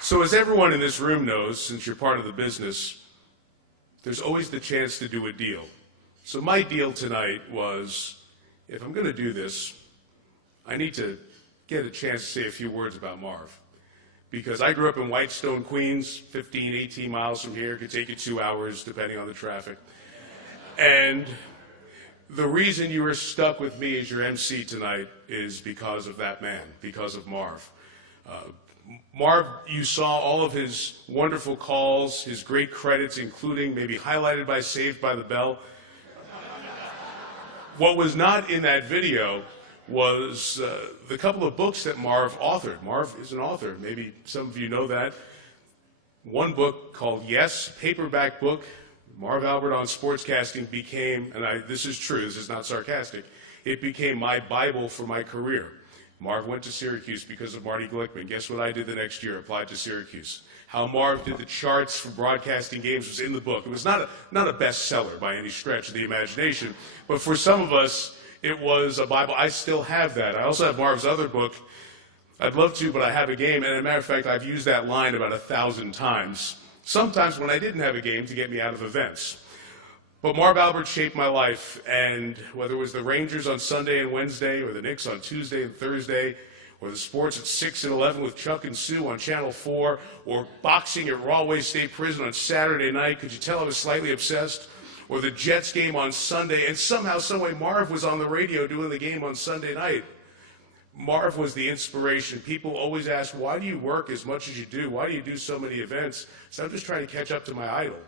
So as everyone in this room knows, since you're part of the business, there's always the chance to do a deal. So my deal tonight was, if I'm going to do this, I need to get a chance to say a few words about Marv. Because I grew up in Whitestone, Queens, 15, 18 miles from here. It could take you 2 hours, depending on the traffic. And the reason you were stuck with me as your MC tonight is because of that man, because of Marv. Marv, you saw all of his wonderful calls, his great credits, including maybe highlighted by Saved by the Bell. What was not in that video was the couple of books that Marv authored. Marv is an author. Maybe some of you know that. One book called Yes, paperback book, Marv Albert on Sportscasting became, and this is true, this is not sarcastic, it became my Bible for my career. Marv went to Syracuse because of Marty Glickman. Guess what I did the next year? Applied to Syracuse. How Marv did the charts for broadcasting games was in the book. It was not a bestseller by any stretch of the imagination, but for some of us, it was a Bible. I still have that. I also have Marv's other book. I'd love to, but I have a game, and as a matter of fact, I've used that line about 1,000 times, sometimes when I didn't have a game to get me out of events. But Marv Albert shaped my life, and whether it was the Rangers on Sunday and Wednesday, or the Knicks on Tuesday and Thursday, or the sports at 6 and 11 with Chuck and Sue on Channel 4, or boxing at Rahway State Prison on Saturday night, could you tell I was slightly obsessed? Or the Jets game on Sunday, and somehow, someway, Marv was on the radio doing the game on Sunday night. Marv was the inspiration. People always ask, why do you work as much as you do? Why do you do so many events? So I'm just trying to catch up to my idol.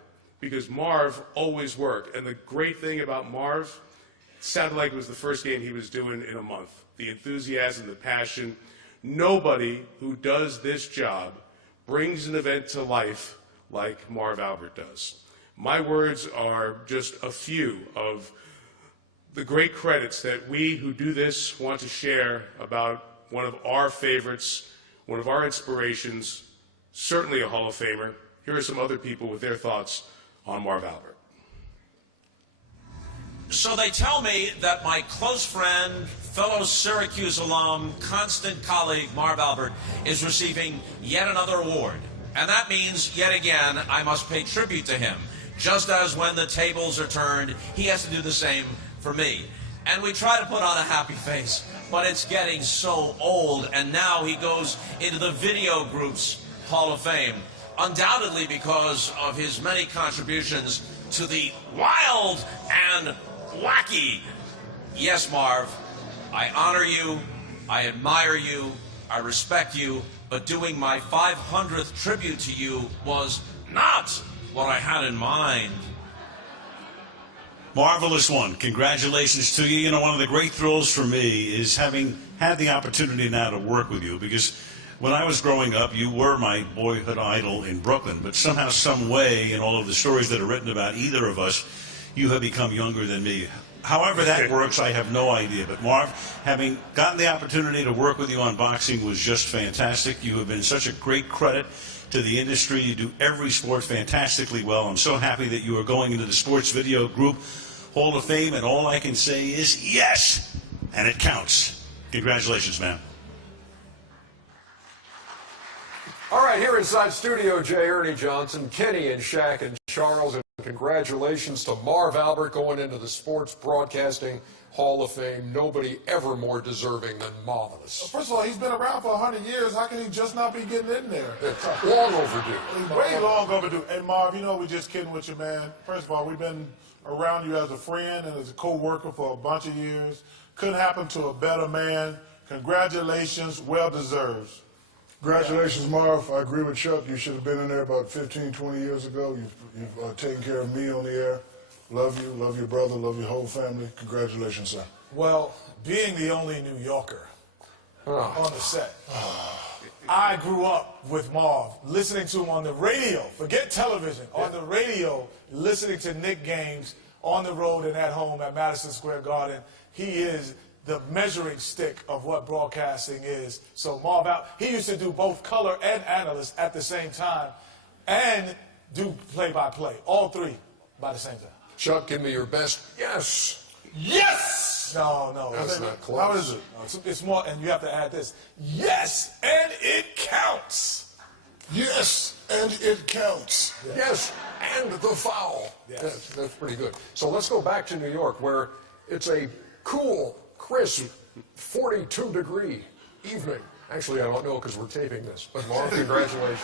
Because Marv always worked. And the great thing about Marv, it sounded like it was the first game he was doing in a month. The enthusiasm, the passion. Nobody who does this job brings an event to life like Marv Albert does. My words are just a few of the great credits that we who do this want to share about one of our favorites, one of our inspirations, certainly a Hall of Famer. Here are some other people with their thoughts on Marv Albert. So they tell me that my close friend, fellow Syracuse alum, constant colleague, Marv Albert, is receiving yet another award. And that means, yet again, I must pay tribute to him. Just as when the tables are turned, he has to do the same for me. And we try to put on a happy face, but it's getting so old, and now he goes into the Video Group's Hall of Fame. Undoubtedly because of his many contributions to the wild and wacky. Yes, Marv, I honor you, I admire you, I respect you, but doing my 500th tribute to you was not what I had in mind. Marvelous one. Congratulations to you. You know, one of the great thrills for me is having had the opportunity now to work with you, because when I was growing up, you were my boyhood idol in Brooklyn, but somehow, some way, in all of the stories that are written about either of us, you have become younger than me. However that works, I have no idea. But Marv, having gotten the opportunity to work with you on boxing was just fantastic. You have been such a great credit to the industry. You do every sport fantastically well. I'm so happy that you are going into the Sports Video Group Hall of Fame, and all I can say is yes, and it counts. Congratulations, man. All right, here inside studio, J. Ernie Johnson, Kenny and Shaq and Charles, and congratulations to Marv Albert going into the Sports Broadcasting Hall of Fame. Nobody ever more deserving than Marvelous. First of all, he's been around for 100 years. How can he just not be getting in there? It's long overdue. He's way long overdue. And Marv, you know, we're just kidding with you, man. First of all, we've been around you as a friend and as a co-worker for a bunch of years. Couldn't happen to a better man. Congratulations, well deserved. Congratulations, Marv. I agree with Chuck. You should have been in there about 15, 20 years ago. You've taken care of me on the air. Love you, love your brother, love your whole family. Congratulations, sir. Well, being the only New Yorker on the set, I grew up with Marv, listening to him on the radio. Forget television. On the radio, listening to Knick games on the road and at home at Madison Square Garden. He is the measuring stick of what broadcasting is. So Marv Albert, he used to do both color and analyst at the same time and do play-by-play, all three by the same time. Chuck, give me your best yes. Yes! No. That's not close. How is it? No, it's more, and you have to add this. Yes, and it counts. Yes, and it counts. Yes, and the foul. Yes. That's pretty good. So let's go back to New York, where it's a cool, crisp, 42-degree evening. Actually, I don't know because we're taping this, but Marv, congratulations.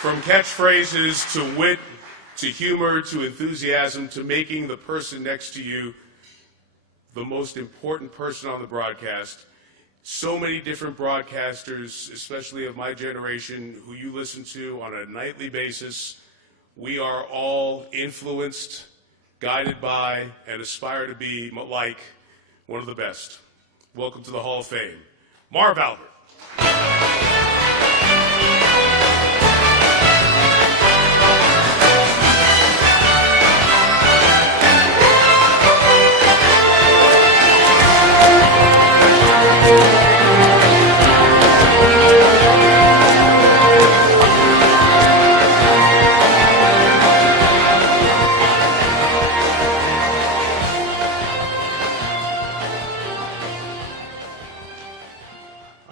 From catchphrases to wit, to humor, to enthusiasm, to making the person next to you the most important person on the broadcast. So many different broadcasters, especially of my generation, who you listen to on a nightly basis. We are all influenced, guided by, and aspire to be like one of the best. Welcome to the Hall of Fame, Marv Albert.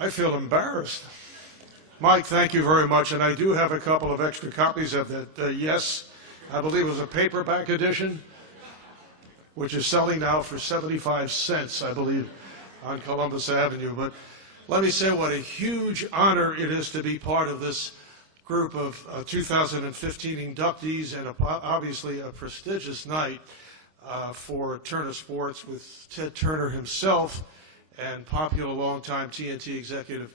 I feel embarrassed. Mike, thank you very much. And I do have a couple of extra copies of that. Yes, I believe it was a paperback edition, which is selling now for 75 cents, I believe, on Columbus Avenue. But let me say what a huge honor it is to be part of this group of 2015 inductees, and obviously a prestigious night for Turner Sports with Ted Turner himself and popular longtime TNT executive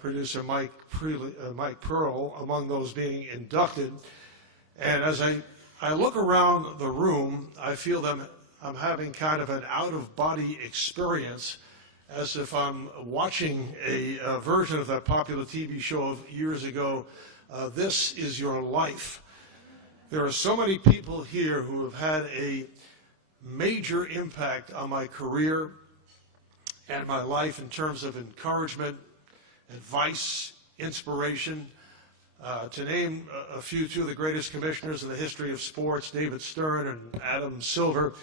producer Mike Pearl among those being inducted. And as I look around the room, I feel that I'm having kind of an out-of-body experience, as if I'm watching a version of that popular TV show of years ago, This Is Your Life. There are so many people here who have had a major impact on my career and my life in terms of encouragement, advice, inspiration. To name a few, two of the greatest commissioners in the history of sports, David Stern and Adam Silver.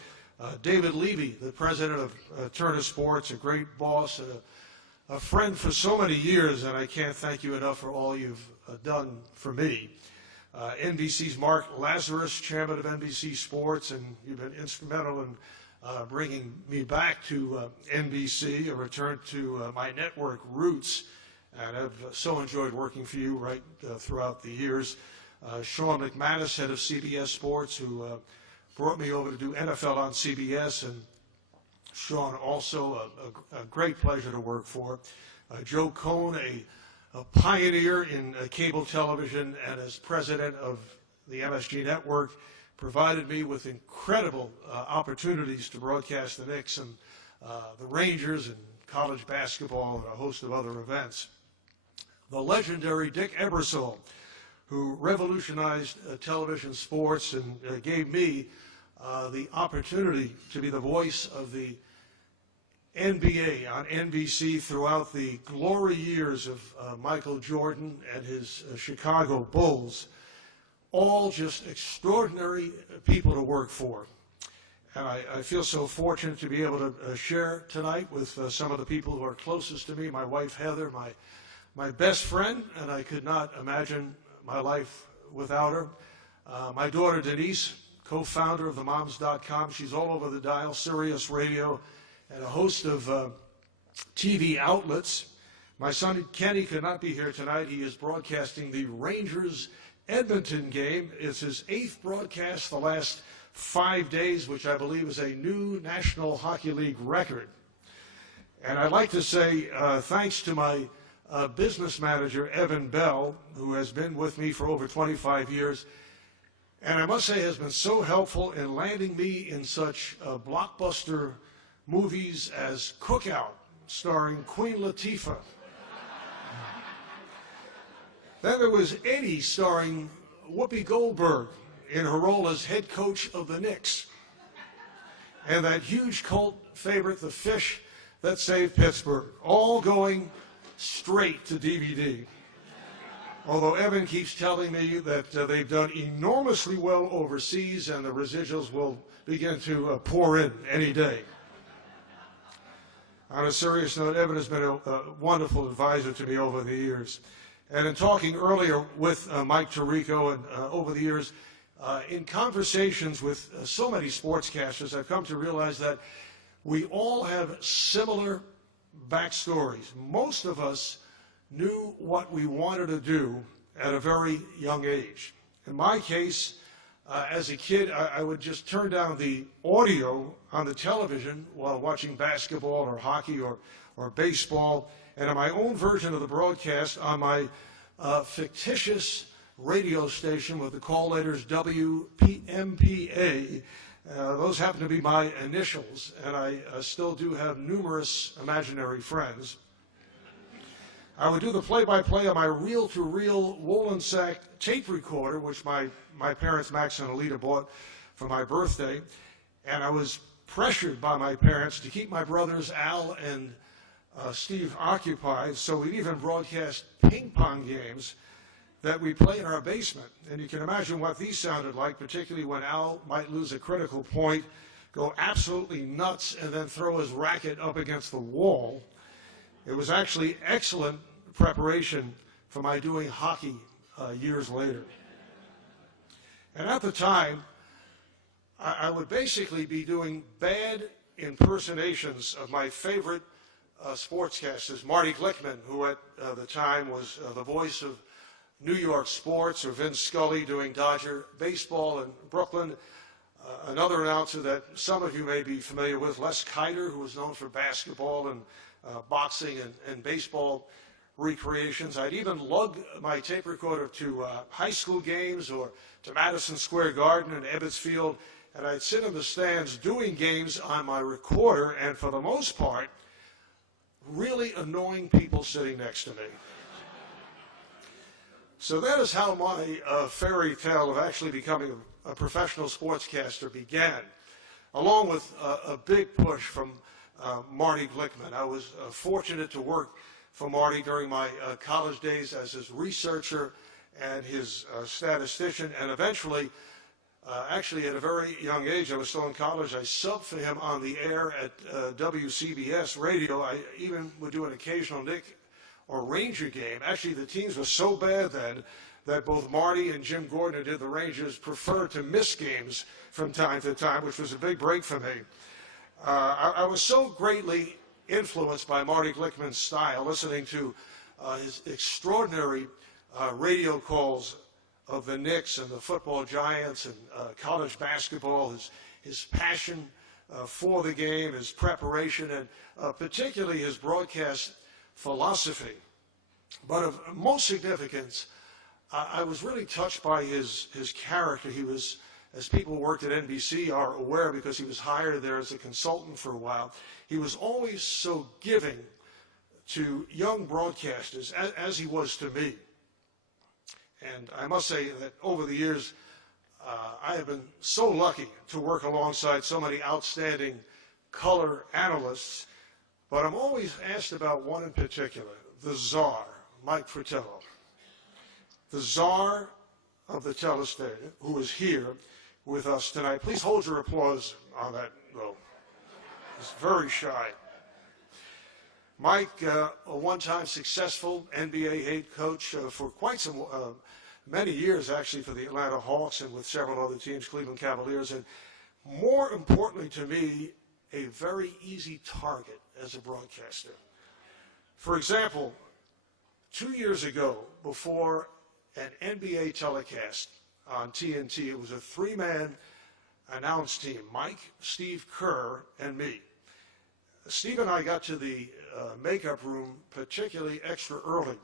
David Levy, the president of Turner Sports, a great boss and a friend for so many years, and I can't thank you enough for all you've done for me. NBC's Mark Lazarus, chairman of NBC Sports, and you've been instrumental in bringing me back to NBC, a return to my network roots, and I've so enjoyed working for you right throughout the years. Sean McManus, head of CBS Sports, who brought me over to do NFL on CBS, and Sean also a great pleasure to work for. Joe Cohn, a pioneer in cable television, and as president of the MSG Network, provided me with incredible opportunities to broadcast the Knicks and the Rangers and college basketball and a host of other events. The legendary Dick Emerson, who revolutionized television sports and gave me the opportunity to be the voice of the NBA on NBC throughout the glory years of Michael Jordan and his Chicago Bulls. All just extraordinary people to work for. And I feel so fortunate to be able to share tonight with some of the people who are closest to me, my wife Heather, my best friend, and I could not imagine my life without her. My daughter Denise, co-founder of themoms.com. She's all over the dial, Sirius Radio, and a host of TV outlets. My son Kenny could not be here tonight. He is broadcasting the Rangers Edmonton game. It's his 8th broadcast the last 5 days, which I believe is a new National Hockey League record. And I'd like to say thanks to my business manager, Evan Bell, who has been with me for over 25 years, and I must say has been so helpful in landing me in such blockbuster movies as Cookout, starring Queen Latifah. Then there was Eddie, starring Whoopi Goldberg in her role as head coach of the Knicks. And that huge cult favorite, The Fish That Saved Pittsburgh, all going straight to DVD. Although Evan keeps telling me that they've done enormously well overseas and the residuals will begin to pour in any day. On a serious note, Evan has been a wonderful advisor to me over the years. And in talking earlier with Mike Tirico and over the years, in conversations with so many sportscasters, I've come to realize that we all have similar backstories. Most of us knew what we wanted to do at a very young age. In my case, as a kid, I would just turn down the audio on the television while watching basketball or hockey or baseball, and in my own version of the broadcast on my fictitious radio station with the call letters WPMPA. Those happen to be my initials, and I still do have numerous imaginary friends. I would do the play-by-play on my reel-to-reel Wollensack tape recorder, which my parents, Max and Alita, bought for my birthday. And I was pressured by my parents to keep my brothers Al and Steve occupied, so we'd even broadcast ping pong games that we play in our basement. And you can imagine what these sounded like, particularly when Al might lose a critical point, go absolutely nuts, and then throw his racket up against the wall. It was actually excellent preparation for my doing hockey years later. And at the time, I would basically be doing bad impersonations of my favorite sportscasters, Marty Glickman, who at the time was the voice of New York sports, or Vince Scully doing Dodger baseball in Brooklyn. Another announcer that some of you may be familiar with, Les Kiter, who was known for basketball and boxing and baseball recreations. I'd even lug my tape recorder to high school games or to Madison Square Garden and Ebbets Field, and I'd sit in the stands doing games on my recorder, and for the most part, really annoying people sitting next to me. So that is how my fairy tale of actually becoming a professional sportscaster began, along with a big push from Marty Glickman. I was fortunate to work for Marty during my college days as his researcher and his statistician, and eventually, actually at a very young age, I was still in college, I subbed for him on the air at WCBS radio. I even would do an occasional Knick or Ranger game. Actually, the teams were so bad then that both Marty and Jim Gordon, who did the Rangers, preferred to miss games from time to time, which was a big break for me. I was so greatly influenced by Marty Glickman's style, listening to his extraordinary radio calls of the Knicks and the football giants and college basketball, his passion for the game, his preparation, and particularly his broadcast philosophy. But of most significance, I was really touched by his character. He was, as people who worked at NBC are aware because he was hired there as a consultant for a while, he was always so giving to young broadcasters, as he was to me. And I must say that over the years, I have been so lucky to work alongside so many outstanding color analysts, but I'm always asked about one in particular, the czar, Mike Fratello. The czar of the telestation, who is here with us tonight. Please hold your applause on that, though. He's very shy. Mike, a one-time successful NBA head coach for quite some, many years actually, for the Atlanta Hawks and with several other teams, Cleveland Cavaliers, and more importantly to me, a very easy target as a broadcaster. For example, 2 years ago, before an NBA telecast on TNT, it was a three-man announce team, Mike, Steve Kerr, and me. Steve and I got to the makeup room particularly extra early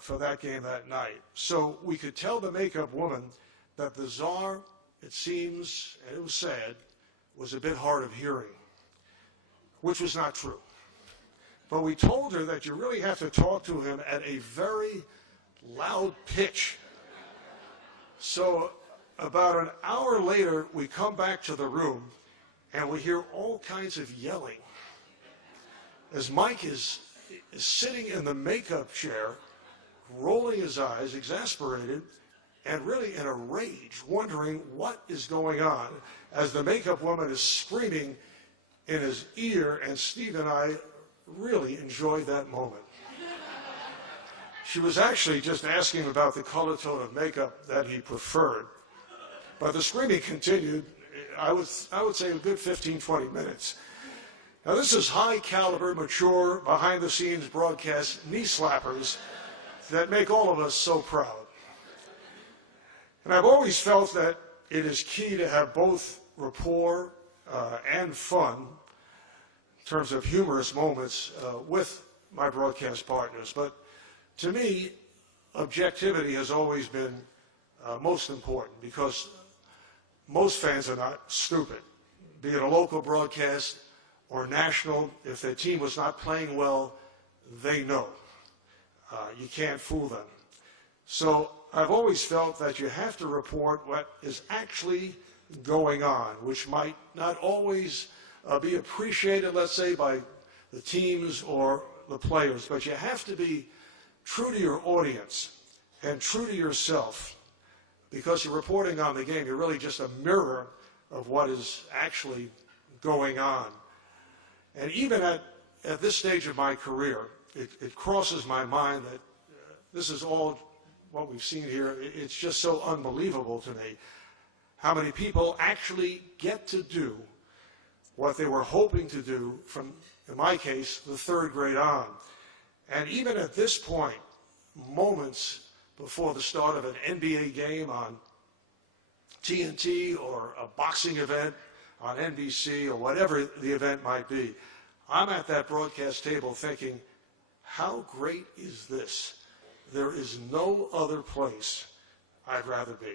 for that game that night. So we could tell the makeup woman that the czar, it seems, and it was sad, was a bit hard of hearing, which was not true. But we told her that you really have to talk to him at a very loud pitch. So about an hour later, we come back to the room, and we hear all kinds of yelling as Mike is sitting in the makeup chair, rolling his eyes, exasperated, and really in a rage, wondering what is going on, as the makeup woman is screaming in his ear, and Steve and I really enjoyed that moment. She was actually just asking about the color tone of makeup that he preferred. But the screaming continued, I would say a good 15, 20 minutes. Now this is high caliber, mature, behind the scenes broadcast knee slappers that make all of us so proud. And I've always felt that it is key to have both rapport and fun in terms of humorous moments with my broadcast partners. But to me, objectivity has always been most important, because most fans are not stupid. Be it a local broadcast or national, if their team was not playing well, they know. You can't fool them. So I've always felt that you have to report what is actually going on, which might not always be appreciated, let's say, by the teams or the players, but you have to be true to your audience and true to yourself, because you're reporting on the game. You're really just a mirror of what is actually going on. And even at this stage of my career, it crosses my mind that this is all what we've seen here. It's just so unbelievable to me how many people actually get to do what they were hoping to do from, in my case, the third grade on. And even at this point, moments before the start of an NBA game on TNT or a boxing event on NBC or whatever the event might be, I'm at that broadcast table thinking, how great is this? There is no other place I'd rather be.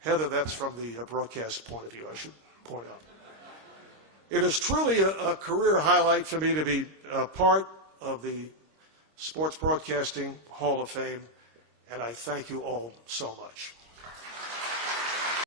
Heather, that's from the broadcast point of view, I should point out. It is truly a career highlight for me to be a part of the Sports Broadcasting Hall of Fame, and I thank you all so much.